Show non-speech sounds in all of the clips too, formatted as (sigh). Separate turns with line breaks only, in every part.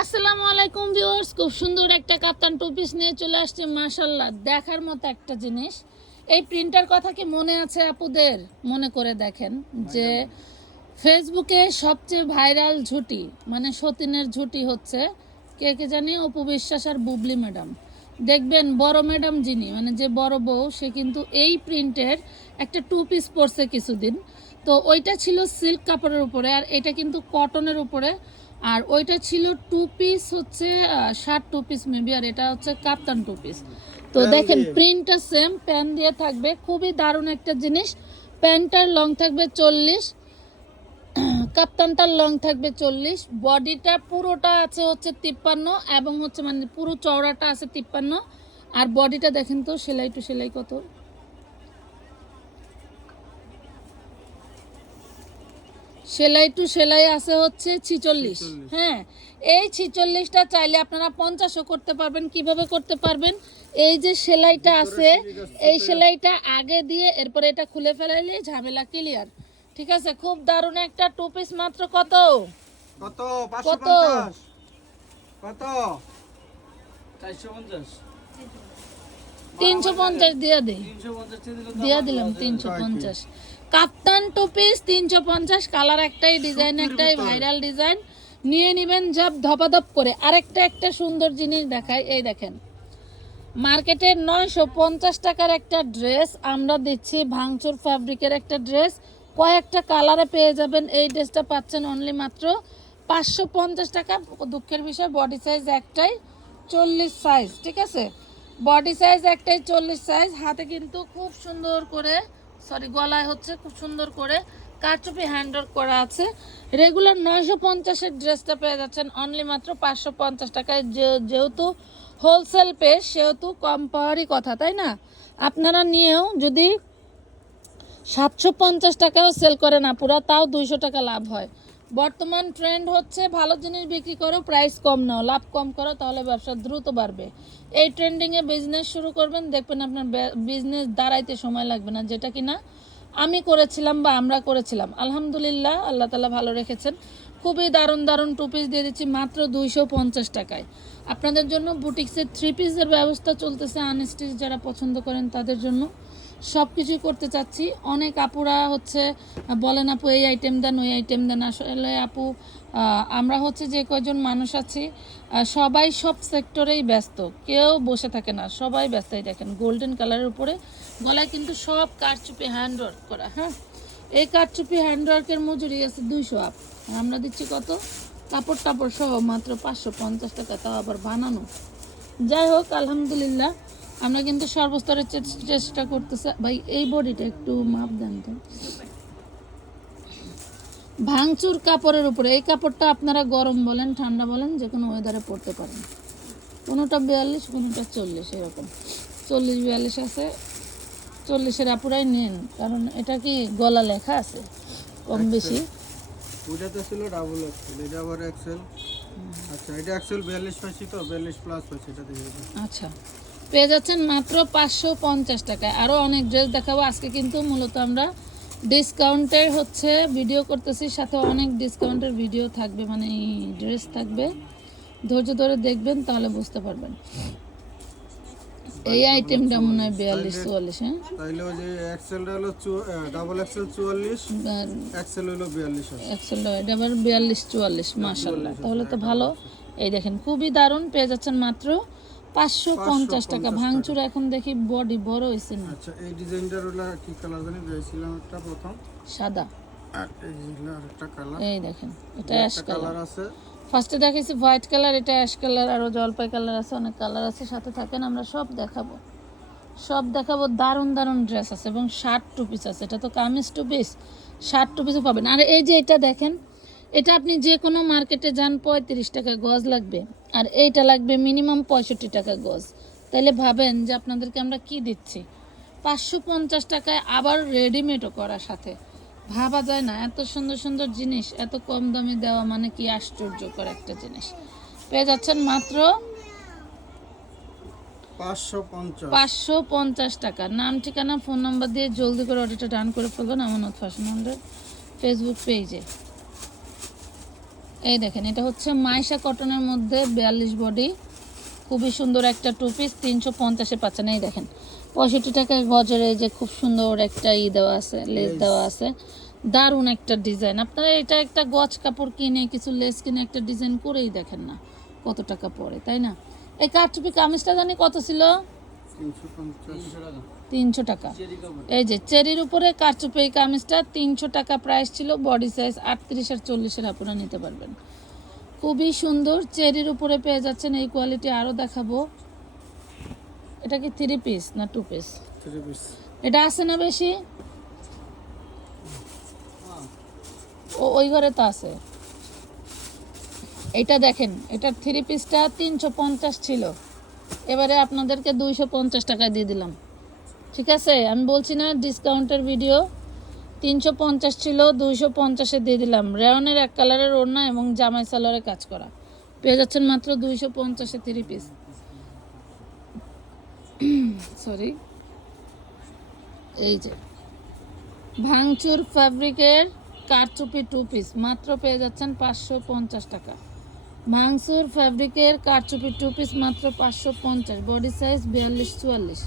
আসসালামু আলাইকুম ভিউয়ার্স খুব সুন্দর একটা কাপ্তান টু পিস নিয়ে চলে আসছে মাশাল্লাহ দেখার মতো একটা জিনিস। এই প্রিন্টার কথা কি মনে আছে আপুদের? মনে করে দেখেন যে ফেসবুকে সবচেয়ে ভাইরাল ঝুটি মানে সতীনের ঝুটি হচ্ছে কে কে জানি অপু বিশ্বাস আর বুবলি ম্যাডাম। দেখবেন বড় ম্যাডাম যিনি মানে যে বড় বউ সে কিন্তু এই প্রিন্টের একটা টু পিস পরছে কিছুদিন। তো ওইটা ছিল সিল্ক কাপড়ের উপরে আর এটা কিন্তু কটনের উপরে। আর ওইটা ছিল টু পিস হচ্ছে শার্ট টু পিস মেবি আর এটা হচ্ছে কাপ্তান টু পিস তো দেখেন প্রিন্টটা সেম প্যান দিয়ে থাকবে। খুবই দারুণ একটা জিনিস। প্যান্টটার লং থাকবে চল্লিশ কাপ্তানটার লং থাকবে চল্লিশ। বডিটা পুরোটা আছে হচ্ছে তিপ্পান্ন এবং হচ্ছে মানে পুরো চওড়াটা আছে তিপ্পান্ন। আর বডিটা দেখেন তো সেলাই টু সেলাই কত? সেলাই টু সেলাই আছে হচ্ছে ছিচল্লিশ। হ্যাঁ এই ছিচল্লিশটা চাইলে আপনারা পঞ্চাশও করতে পারবেন। কীভাবে করতে পারবেন? এই যে সেলাইটা আছে এই সেলাইটা আগে দিয়ে এরপরে এটা খুলে ফেলাইলে ঝামেলা ক্লিয়ার ঠিক আছে খুব দারুণ একটা টু পিস মাত্র কত?
কত?
কত?
কত?
তিনশো পঞ্চাশ দিয়ে দিই
দিয়ে
দিলাম তিনশো পঞ্চাশ। কাপ্তান টু পিস তিনশো পঞ্চাশ কালার একটাই ডিজাইন একটাই ভাইরাল ডিজাইন নিয়ে নেবেন জব ধপাধপ করে। আরেকটা একটা সুন্দর জিনিস দেখাই। এই দেখেন। মার্কেটে নয়শো পঞ্চাশ টাকার একটা ড্রেস আমরা দিচ্ছি ভাঙচুর ফ্যাব্রিকের একটা ড্রেস কয়েকটা কালারে পেয়ে যাবেন। এই ড্রেসটা পাচ্ছেন অনলি মাত্র পাঁচশো পঞ্চাশ টাকা। দুঃখের বিষয় বডি সাইজ একটাই চল্লিশ সাইজ ঠিক আছে? বডি সাইজ একটাই চল্লিশ সাইজ হাতে কিন্তু খুব সুন্দর করে সরি, গলায় হচ্ছে খুব সুন্দর করে কারচুপি হ্যান্ডওয়ার্ক করা আছে। রেগুলার নয়শো পঞ্চাশের ড্রেসটা পেয়ে যাচ্ছেন অনলি মাত্র পাঁচশো পঞ্চাশ টাকায়। যে- যেহেতু হোলসেল পে সেহেতু কম পাওয়ারই কথা, তাই না? আপনারা নিয়েও যদি সাতশো পঞ্চাশ টাকাও সেল করে না পুরা তাও দুইশো টাকা লাভ হয়। বর্তমান ট্রেন্ড হচ্ছে ভালো জিনিস বিক্রি করো প্রাইস কম নাও, লাভ কম করো, তাহলে ব্যবসা দ্রুত বাড়বে। এই ট্রেন্ডিংয়ে বিজনেস শুরু করবেন, দেখবেন আপনার বিজনেস দাঁড়াইতে সময় লাগবে না, যেটা কিনা আমি করেছিলাম বা আমরা করেছিলাম। আলহামদুলিল্লাহ, আল্লাহ তালা ভালো রেখেছেন। খুবই দারুণ দারুণ টু পিস দিয়ে দিচ্ছি মাত্র দুইশো পঞ্চাশ টাকায়। আপনাদের জন্য বুটিক্সের থ্রি পিসের ব্যবস্থা চলতেছে আনস্টিচ যারা পছন্দ করেন তাদের জন্য। সব কিছুই করতে চাচ্ছি। অনেক আপুরা হচ্ছে, বলেন আপু, এই আইটেম দেন, ওই আইটেম দেন। আসলে আপু আমরা হচ্ছে যে কয়জন মানুষ আছি সবাই সব সেক্টরেই ব্যস্ত। কেউ বসে থাকে না, সবাই ব্যস্তই দেখেন। গোল্ডেন কালারের উপরে গলায় কিন্তু সব কারচুপি হ্যান্ড ওয়ার্ক করা হ্যাঁ? এই কারচুপি হ্যান্ড ওয়ার্কের মজুরি আছে দুইশো আপ। আমরা দিচ্ছি কত? কাপড় টাপড় সহ মাত্র পাঁচশো পঞ্চাশ টাকা, তাও আবার বানানো। যাই হোক, আলহামদুলিল্লাহ। আমরা কিন্তু সর্বস্তরের চেষ্টা করতেছি। ভাই এই বডিটা একটু মাপ দেন তো। ভাঙচুর কাপড়ের উপরে। এই কাপড়টা আপনারা গরম বলেন ঠান্ডা বলেন যে কোনো ওয়েদারে পরতে পারেন। কোনোটা বিয়াল্লিশ কোনোটা চল্লিশ এরকম। চল্লিশ বিয়াল্লিশ আছে। চল্লিশের আপুরাই নেন কারণ এটা কি গলা লেখা আছে? কম বেশি।
ওইটাতে ছিল ডাবল এক্সেল এটা আবার এক্সেল আচ্ছা এটা এক্সেল বিয়াল্লিশ তো? বিয়াল্লিশ প্লাস পাইছি এটা দিয়ে
আচ্ছা। পেয়ে যাচ্ছেন মাত্র পাঁচশো পঞ্চাশ টাকায়। আরও অনেক ড্রেস দেখাবো। আজকে কিন্তু মূলত আমরা ডিসকাউন্টের হচ্ছে ভিডিও করতেছি। সাথে অনেক ডিসকাউন্টের ভিডিও থাকবে মানে ড্রেস থাকবে। ধৈর্য ধরে দেখবেন তাহলে বুঝতে পারবেন। এই আইটেমটা মনে হয় বিয়াল্লিশ চুয়াল্লিশ হ্যাঁ?
তাইলে ওই যে এক্সেলটা হলো ডাবল এক্সেল চুয়াল্লিশ এক্সেল হলো বিয়াল্লিশ আছে
এটা আবার বিয়াল্লিশ চুয়াল্লিশ মাসাল্লাহ তাহলে তো ভালো। এই দেখেন খুবই দারুণ। পেয়ে যাচ্ছেন মাত্র পাঁচশো পঞ্চাশ টাকা। ভাঙচুর এখন দেখি বডি বড় হয়েছে না।
আচ্ছা এই ডিজাইনটার হলো কি কালার জানি? পেয়েছিলাম একটা প্রথম।
সাদা।
আর এই হলো আরেকটা কালার
এই দেখেন এটা অ্যাশ কালার
কালার আছে।
ফার্স্টে দেখাইছি হোয়াইট কালার এটা অ্যাশ কালার আরও জলপাই কালার আছে অনেক কালার আছে সাথে থাকেন আমরা সব দেখাবো। সব দেখাবো দারুণ দারুণ ড্রেস আছে এবং শার্ট টু পিস আছে। এটা তো kameez two piece shirt two পিসও পাবেন। আর এই যে এটা দেখেন এটা আপনি যে কোনো মার্কেটে যান পঁয়ত্রিশ টাকা গজ লাগবে। আর এইটা লাগবে মিনিমাম পঁয়ষট্টি টাকা গজ। তাহলে ভাবেন যে আপনাদেরকে আমরা কি দিচ্ছি? পাঁচশো পঞ্চাশ টাকায় আবার রেডিমেডও করার সাথে। ভাবা যায় না এত সুন্দর সুন্দর জিনিস এত কম দামে দেওয়া মানে কি আশ্চর্যকর একটা জিনিস। পেয়ে যাচ্ছেন মাত্র
পাঁচশো পঞ্চাশ।
টাকা। নাম ঠিকানা ফোন নাম্বার দিয়ে জলদি করে অর্ডারটা ডান করে ফেলবেন। আমানত ফ্যাশন হান্ড্রেড ফেসবুক পেজে এই দেখেন এটা হচ্ছে মাইশা কটনের মধ্যে বিয়াল্লিশ বডি। খুবই সুন্দর একটা টু পিস তিনশো পঞ্চাশে পাচ্ছেন এই দেখেন। পঁয়ষট্টি টাকায় গজরে যে খুব সুন্দর একটা ই দেওয়া আছে লেস দেওয়া আছে। দারুণ একটা ডিজাইন। আপনারা এটা একটা গজ কাপড় কিনে কিছু লেস কিনে একটা ডিজাইন করেই দেখেন না কত টাকা পড়ে তাই না? এই কাঠচুপি কামিজটা জানি কত ছিল?
তিনশো
টাকা।
এই যে চেরির উপরে কারচুপি এই কামিজটা তিনশো টাকা প্রাইস ছিল বডি সাইজ আটত্রিশ আর চল্লিশের আপনারা নিতে পারবেন। খুবই সুন্দর চেরির উপরে পেয়ে যাচ্ছেন এই কোয়ালিটি আরও দেখাবো। এটা কি থ্রি পিস না টু পিস
থ্রি পিস
এটা আছে না বেশি? ও ওই ঘরে তো আছে। এটা দেখেন এটার থ্রি পিসটা তিনশো পঞ্চাশ ছিল। এবারে আপনাদেরকে দুইশো পঞ্চাশ টাকায় দিয়ে দিলাম। ঠিক আছে? আমি বলছি না ডিসকাউন্টের ভিডিও তিনশো পঞ্চাশ ছিল, দুইশো পঞ্চাশে দিয়ে দিলাম। রেওনের এক কালারের ওড়না এবং জামাই সালোয়ারে কাজ করা। পেয়ে যাচ্ছেন মাত্র দুইশো পঞ্চাশে থ্রি পিস সরি এই যে, ভাঙচুর ফ্যাব্রিকের কারচুপি টু পিস মাত্র পেয়ে যাচ্ছেন পাঁচশো পঞ্চাশ টাকা। ভাঙচুর ফ্যাব্রিকের কারচুপি টু পিস মাত্র পাঁচশো পঞ্চাশ। বডি সাইজ বিয়াল্লিশ, চুয়াল্লিশ।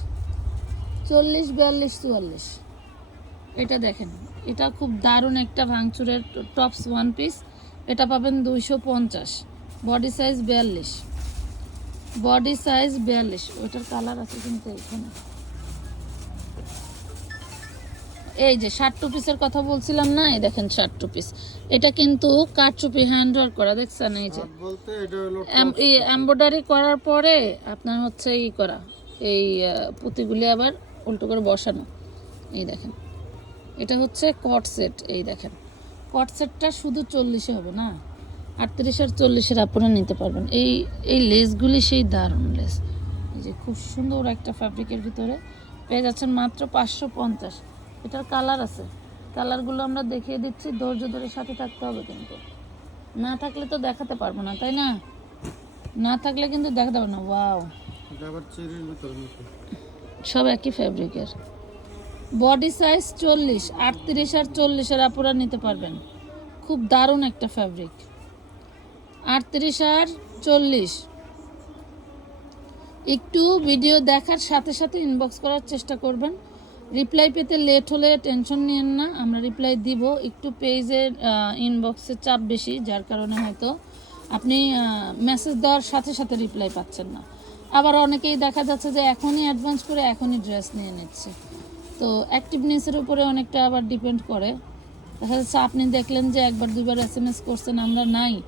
চল্লিশ বিয়াল্লিশ চুয়াল্লিশ। এটা দেখেন এটা খুব দারুণ একটা ভাঙচুরের টপস ওয়ান পিস এটা পাবেন দুইশো পঞ্চাশ। বডি সাইজ বিয়াল্লিশ। বডি সাইজ বিয়াল্লিশ। ওইটার কালার আছে কিন্তু এখানে। এই যে ষাট টু পিসের কথা বলছিলাম না? এই দেখেন ষাট টু পিস এটা কিন্তু কাঠচুপি হ্যান্ড ওয়ার্ক করা দেখছেন? এই যে এমব্রয়ডারি করার পরে আপনার হচ্ছে ই করা। এই পুঁতিগুলি আবার উল্টো করে বসানো। এই দেখেন। এটা হচ্ছে কট সেট এই দেখেন। কট সেটটা শুধু চল্লিশে হবে না? আটত্রিশ আর চল্লিশের আপনারা নিতে পারবেন। এই এই লেসগুলি সেই দারুণ লেস এই যে খুব সুন্দর একটা ফ্যাব্রিকের ভিতরে পেয়ে যাচ্ছেন মাত্র পাঁচশো পঞ্চাশ। এটার কালার আছে। কালারগুলো আমরা দেখিয়ে দিচ্ছি, ধৈর্য ধরে সাথে থাকতে হবে কিন্তু। না থাকলে তো দেখাতে পারব না, তাই না? না থাকলে কিন্তু দেখাতে পারব না। ওয়াও সব একই ফ্যাব্রিকের বডি সাইজ চল্লিশ, আটত্রিশ আর চল্লিশের আপুরা নিতে পারবেন। খুব দারুণ একটা ফ্যাব্রিক আটত্রিশ আর চল্লিশ। একটু ভিডিও দেখার সাথে সাথে ইনবক্স করার চেষ্টা করবেন। রিপ্লাই পেতে লেট হলে টেনশন নিয়েন না। আমরা রিপ্লাই দিব। একটু পেজের ইনবক্সে চাপ বেশি, যার কারণে হয়তো আপনি মেসেজ দেওয়ার সাথে সাথে রিপ্লাই পাচ্ছেন না। আবার অনেকেই দেখা যাচ্ছে যে এখনই অ্যাডভান্স করে এখনই ড্রেস নিয়ে নিচ্ছে। তো অ্যাক্টিভনেসের উপরে অনেকটা আবার ডিপেন্ড করে। দেখা যাচ্ছে আপনি দেখলেন যে একবার দুবার এস এম এস করছেন, আমরা নাই,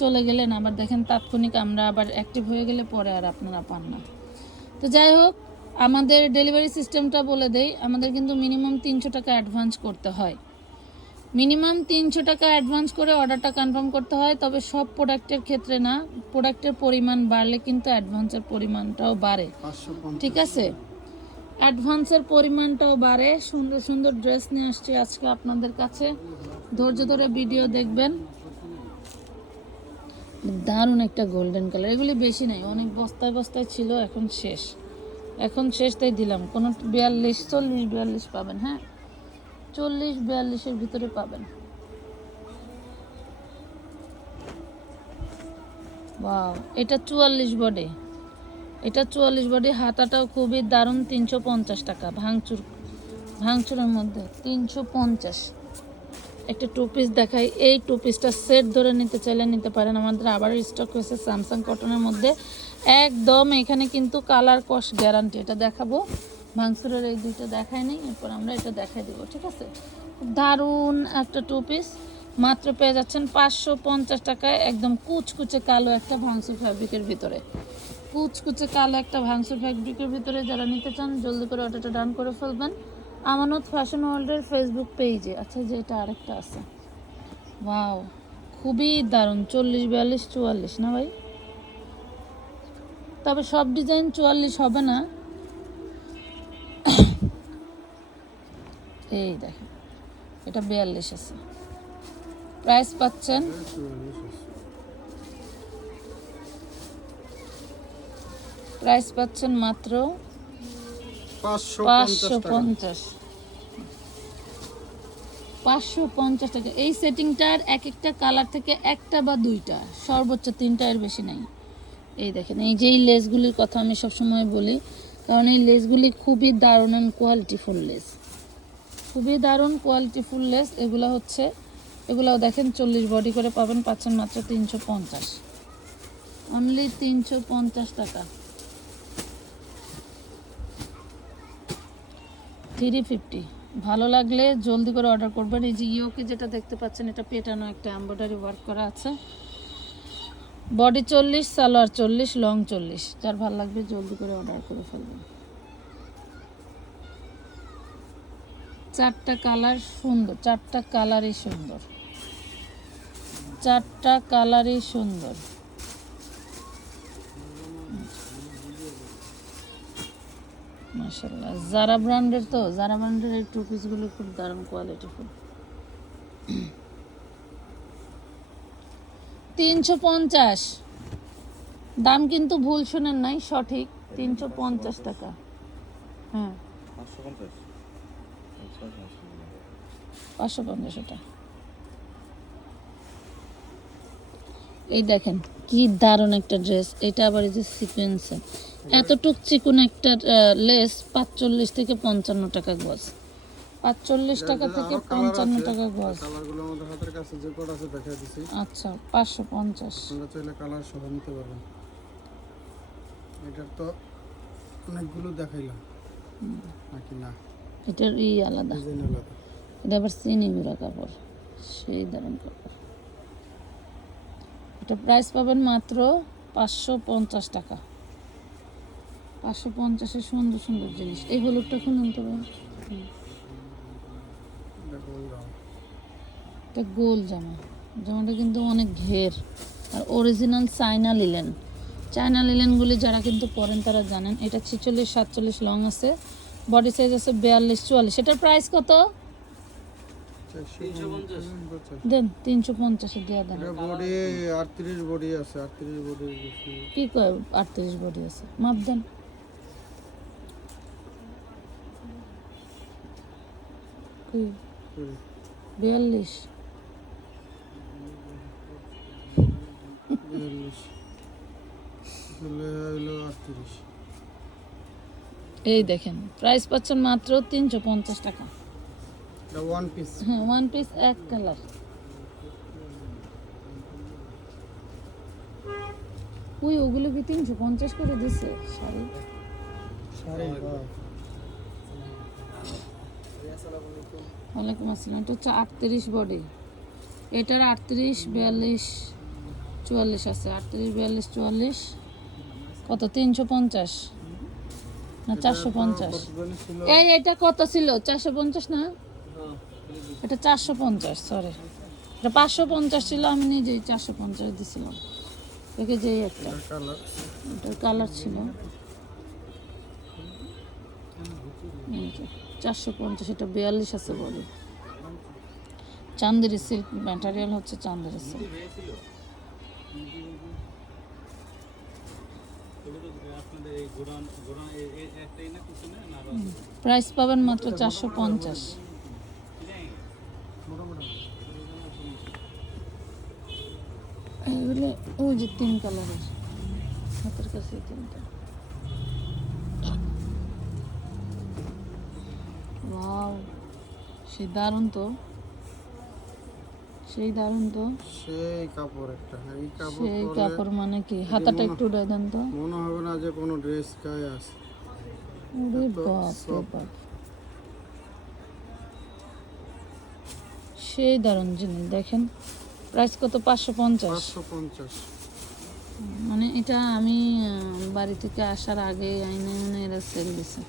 চলে গেলেন, আবার দেখেন তাৎক্ষণিক আমরা আবার অ্যাক্টিভ হয়ে গেলে পরে আর আপনারা পান না। তো যাই হোক, আমাদের ডেলিভারি সিস্টেমটা বলে দেই, আমাদের কিন্তু মিনিমাম তিনশো টাকা অ্যাডভান্স করতে হয়। মিনিমাম তিনশো টাকা অ্যাডভান্স করে অর্ডারটা কনফার্ম করতে হয় তবে সব প্রোডাক্টের ক্ষেত্রে না প্রোডাক্টের পরিমাণ বাড়লে কিন্তু অ্যাডভান্সের পরিমাণটাও বাড়ে। ঠিক আছে? অ্যাডভান্সের পরিমাণটাও বাড়ে সুন্দর সুন্দর ড্রেস নিয়ে আসছি আজকে আপনাদের কাছে। ধৈর্য ধরে ভিডিও দেখবেন। দারুণ একটা গোল্ডেন কালার এগুলি বেশি নাই অনেক বস্তায় বস্তায় ছিল এখন শেষ। এখন শেষ তাই দিলাম। কোনো বিয়াল্লিশ চল্লিশ বিয়াল্লিশ পাবেন হ্যাঁ? চল্লিশ বিয়াল্লিশের ভিতরে পাবেন। এটা চুয়াল্লিশ বডি এটা চুয়াল্লিশ বডি হাতাটাও খুবই দারুণ, তিনশো পঞ্চাশ টাকা, ভাঙচুর, ভাঙচুরের মধ্যে তিনশো পঞ্চাশ। একটা টু পিস দেখাই, এই টু পিসটা সেট ধরে নিতে চাইলে নিতে পারেন। আমাদের আবার স্টক হয়েছে স্যামসাং কটনের মধ্যে। একদম এখানে কিন্তু কালার কস গ্যারান্টি এটা দেখাবো। ভাঙচুরের এই দুইটা দেখাই নেই, এরপর আমরা এটা দেখাই দেবো, ঠিক আছে? দারুণ একটা টু পিস মাত্র পেয়ে যাচ্ছেন পাঁচশো পঞ্চাশ টাকায় একদম কুচকুচে কালো একটা ভাঙচুর ফ্যাব্রিকের ভিতরে। কুচকুচে কালো একটা ভাঙচুর ফ্যাব্রিকের ভিতরে যারা নিতে চান, জলদি করে অর্ডারটা ডান করে ফেলবেন। আমানত ফ্যাশন ওয়ার্ল্ডের ফেসবুক পেজে আচ্ছা যে এটা আরেকটা আছে। ওয়াও খুবই দারুণ, চল্লিশ, বিয়াল্লিশ, চুয়াল্লিশ, না ভাই? তবে সব ডিজাইন চুয়াল্লিশ হবে না এই দেখেন এটা বিয়াল্লিশ আছে। প্রাইস পাচ্ছেন? প্রাইস পাচ্ছেন মাত্র
পাঁচশো পঞ্চাশ
পাঁচশো পঞ্চাশ টাকা। এই সেটিংটার এক একটা কালার থেকে একটা বা দুইটা সর্বোচ্চ তিনটা এর বেশি নাই। এই দেখেন এই যে এই লেসগুলির কথা আমি সবসময় বলি কারণ এই লেসগুলি খুবই দারুণ অ্যান্ড কোয়ালিটিফুল লেস খুবই দারুণ কোয়ালিটিফুল লেস এগুলো হচ্ছে, এগুলোও দেখেন চল্লিশ বডি করে পাবেন, পাচ্ছেন মাত্র তিনশো পঞ্চাশ। অনলি তিনশো পঞ্চাশ টাকা। থ্রি ফিফটি ভালো লাগলে জলদি করে অর্ডার করবেন। এই যে ইয়োকে যেটা দেখতে পাচ্ছেন, এটা পেটানো একটা এমব্রয়ডারি ওয়ার্ক করা আছে। বডি চল্লিশ, সালোয়ার চল্লিশ লং চল্লিশ। যার ভালো লাগবে জলদি করে অর্ডার করে ফেলবেন। চারটা কালার সুন্দর, চারটা কালারই সুন্দর। চারটা কালারই সুন্দর। মাশাল্লাহ জারা ব্র্যান্ডের তো জারা ব্র্যান্ডের এই টু পিসগুলো খুব দারুণ কোয়ালিটি কোয়ালিটিফুল তিনশো পঞ্চাশ। দাম কিন্তু ভুল শোনেন নাই, সঠিক। তিনশো পঞ্চাশ টাকা। হ্যাঁ। পাঁচশো পঞ্চাশ এই দেখেন কি দারুণ একটা ড্রেস এটা আবার এই যে সিকোয়েন্সের এতটুক চিকুন একটা লেস পাঁচচল্লিশ থেকে পঞ্চান্ন টাকা গজ পাঁচচল্লিশ টাকা থেকে পঞ্চান্ন টাকা গজ আচ্ছা পাঁচশো পঞ্চাশ
কালার সহ নিতে পারবেন এটার তো অনেকগুলো দেখাইলাম নাকি না
এটার ই আলাদা। এটা আবার চিনি গুঁড়া কাপড় সেই দারুণ কাপড়। এটা প্রাইস পাবেন মাত্র পাঁচশো পঞ্চাশ টাকা। পাঁচশো পঞ্চাশের সুন্দর সুন্দর জিনিস। এই হলুদটা খুলুন তো।
এটা
এটা গোল জামা। জামাটা কিন্তু অনেক ঘের। আর অরিজিনাল চায়না লিলেন চায়না লিলেনগুলি যারা কিন্তু পরেন তারা জানেন। এটা ছিচল্লিশ সাতচল্লিশ লং আছে। বডি সাইজ আছে বিয়াল্লিশ চুয়াল্লিশ। এটার প্রাইস কত? দেন তিনশো পঞ্চাশে দেওয়া দেন।
বডি আটত্রিশ বডি আছে আটত্রিশ বডি
কি কয় আটত্রিশ বডি আছে? মাপ দেন। বিয়াল্লিশ।
বিয়াল্লিশ। হলো আটত্রিশ।
এই দেখেন প্রাইস পাচ্ছেন মাত্র তিনশো পঞ্চাশ টাকা।
ওয়ান পিস
হ্যাঁ ওয়ান পিস এক কালার ওই ওগুলো কি তিনশো পঞ্চাশ করে দিছে? শাড়ি। ওয়ালাইকুম আসসালাম এটা হচ্ছে আটত্রিশ বডি এটার আটত্রিশ বিয়াল্লিশ চুয়াল্লিশ আছে। আটত্রিশ বিয়াল্লিশ চুয়াল্লিশ কত? তিনশো পঞ্চাশ। না চারশো পঞ্চাশ। এই এটা কত ছিল? চারশো পঞ্চাশ না? এটা চারশো পঞ্চাশ সরি এটা পাঁচশো পঞ্চাশ ছিল আমি নিজেই চারশো পঞ্চাশ দিছিলাম। দেখে যে এই একটা। এটার কালার ছিল। চারশো পঞ্চাশ এটা বিয়াল্লিশ আছে বডি চান্দেরি সিল্ক ম্যাটেরিয়াল হচ্ছে চান্দেরি সিল্ক প্রাইস পাবেন মাত্র চারশো পঞ্চাশ। এগুলো যে তিন কালারের। হাতের কাছে তিনটা। সেই দারুণ তো। সেই দারুণ তো।
সেই কাপড় একটা এই কাপড়
সেই কাপড় মানে কি? হাতাটা একটু উড়াই দেন তো।
মনে হবে না যে কোনো ড্রেস গায়ে আছে।
ওরে বাপ বাপ। সেই দারুণ জিনিস দেখেন। প্রাইস কত? পাঁচশো পঞ্চাশ।
পাঁচশো পঞ্চাশ।
মানে এটা আমি বাড়ি থেকে আসার আগে আইনে মানে এরা সেল দিছে।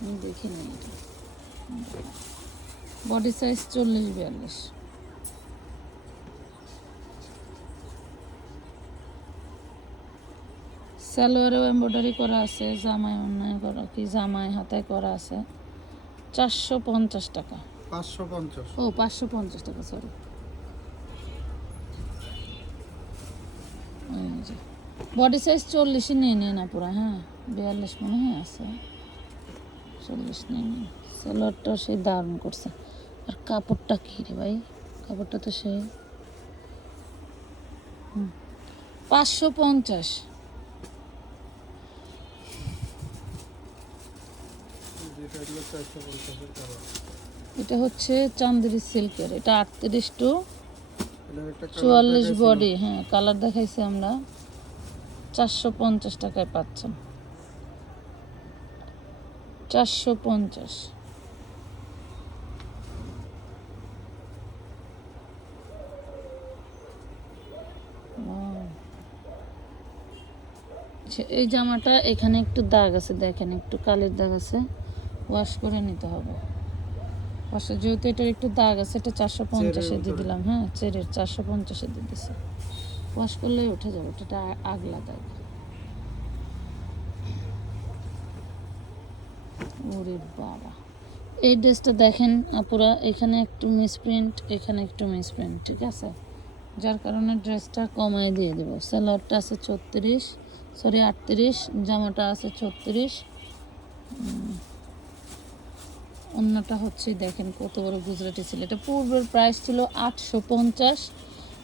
আমি দেখিনি এটা। বডি সাইজ চল্লিশ বিয়াল্লিশ। সালোয়ারেও এমব্রয়ডারি করা আছে জামায় অন্যায় করা কি জামায় হাতায় করা আছে। চারশো পঞ্চাশ টাকা।
পাঁচশো পঞ্চাশ।
ও পাঁচশো পঞ্চাশ টাকা সরি বডি সাইজ চল্লিশই নিয়ে নিয়ে না পুরো হ্যাঁ? বিয়াল্লিশ মনে হয় আছে। চল্লিশ নিয়ে নিন স্যালোয়ারটা সেই দারুণ করছে। আর কাপড়টা কি রে ভাই? কাপড়টা তো সে হুম। পাঁচশো পঞ্চাশ
যেটা হলো চারশো পঞ্চাশের কালার
এটা হচ্ছে চান্দেরি সিল্কের, এটা আটত্রিশ টু চুয়াল্লিশ বডি হ্যাঁ কালার দেখাইছি আমরা। চারশো পঞ্চাশ টাকায় পাচ্ছেন। চারশো পঞ্চাশ। এই জামাটা এখানে একটু দাগ আছে, দেখেন, একটু কালির দাগ আছে। ওয়াশ করে নিতে হবে। ওয়াশে যেহেতু এটার একটু দাগ আছে এটা চারশো পঞ্চাশে দিয়ে দিলাম হ্যাঁ চেরের চারশো পঞ্চাশে দিয়ে দিছি। ওয়াশ করলেই উঠে যাবে এটা আগলা দাগ। ওরে বাবা। এই ড্রেসটা দেখেন আপুরা এখানে একটু মিসপ্রিন্ট এখানে একটু মিসপ্রিন্ট ঠিক আছে? যার কারণে ড্রেসটা কমায় দিয়ে দেবো। সালোয়ারটা আছে ছত্রিশ সরি আটত্রিশ জামাটা আছে ছত্রিশ। অন্যটা হচ্ছে দেখেন কত বড় গুজরাটি ছিল এটা পূর্বের প্রাইস ছিল আটশো পঞ্চাশ।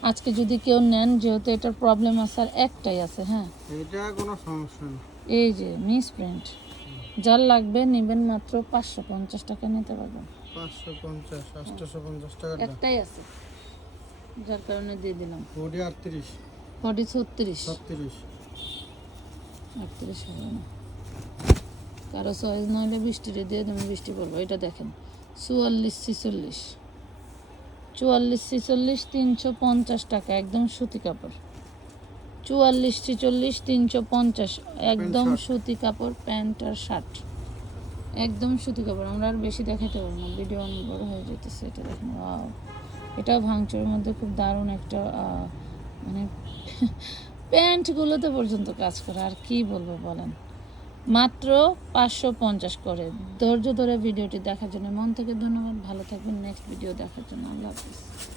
আজকে যদি কেউ নেন যেহেতু এটার প্রবলেম আছে আর একটাই আছে হ্যাঁ।
এটা কোনো সমস্যা না।
এই যে মিস প্রিন্ট যার লাগবে নেবেন মাত্র পাঁচশো পঞ্চাশ টাকা নিতে পারবেন।
পাঁচশো পঞ্চাশ আটশোশো পঞ্চাশ দাম
একটাই আছে। যার কারণে দিয়ে দিলাম।
বডি আটত্রিশ।
বডি ছত্রিশ।
ছত্রিশ।
আটত্রিশ হবে না। কারও চয়েস নইলে বৃষ্টিরে দিয়ে তুমি বৃষ্টি পড়ব এটা দেখেন। চুয়াল্লিশ ছিচল্লিশ। চুয়াল্লিশ ছিচল্লিশ তিনশো পঞ্চাশ টাকা একদম সুতি কাপড়। চুয়াল্লিশ ছিচল্লিশ তিনশো পঞ্চাশ একদম সুতি কাপড় প্যান্ট আর শার্ট। একদম সুতি কাপড় আমরা আর বেশি দেখাতে পারব না ভিডিও অনেক বড় হয়ে যেতেছে এটা দেখেন ওয়াও। এটাও ভাঙচুরের মধ্যে খুব দারুণ একটা মানে (laughs) প্যান্টগুলোতে পর্যন্ত কাজ করে আর কি বলব বলেন? মাত্র পাঁচশো পঞ্চাশ করে। ধৈর্য ধরে ভিডিওটি দেখার জন্য মন থেকে ধন্যবাদ। ভালো থাকবেন। নেক্সট ভিডিও দেখার জন্য আল্লাহ হাফিজ।